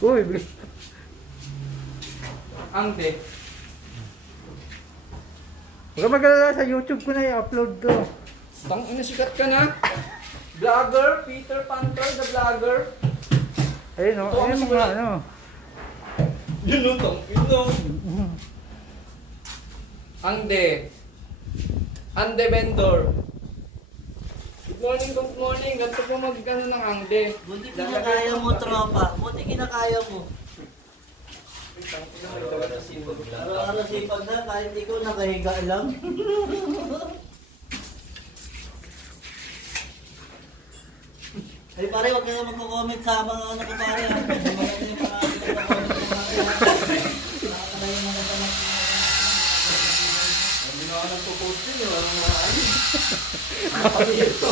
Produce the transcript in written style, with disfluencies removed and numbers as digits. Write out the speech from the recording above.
Uy, Ang de. huwag ka mag-alala, sa YouTube ko na i-upload to. Tang ina, sikat ka na. Vlogger, Peter Panther, the vlogger. Ayun o, Ito ang ayun mga siguro- ano. Yun o, tang ina. Ang de. Ang de vendor. Good morning. Ganito po mag-gano ng ang de. Buti kinakaya mo, tropa. Buti kinakaya mo. Araw-araw sipag na, kahit ikaw nakahiga lang. Ay pare, huwag ka nga magko-comment sa mga anak ko pare. Maganda yung mga comment sa mga nakakalayo mga anak. Hindi na ako nagpo-post yun. Walang mga ano. Nakapagigil ko.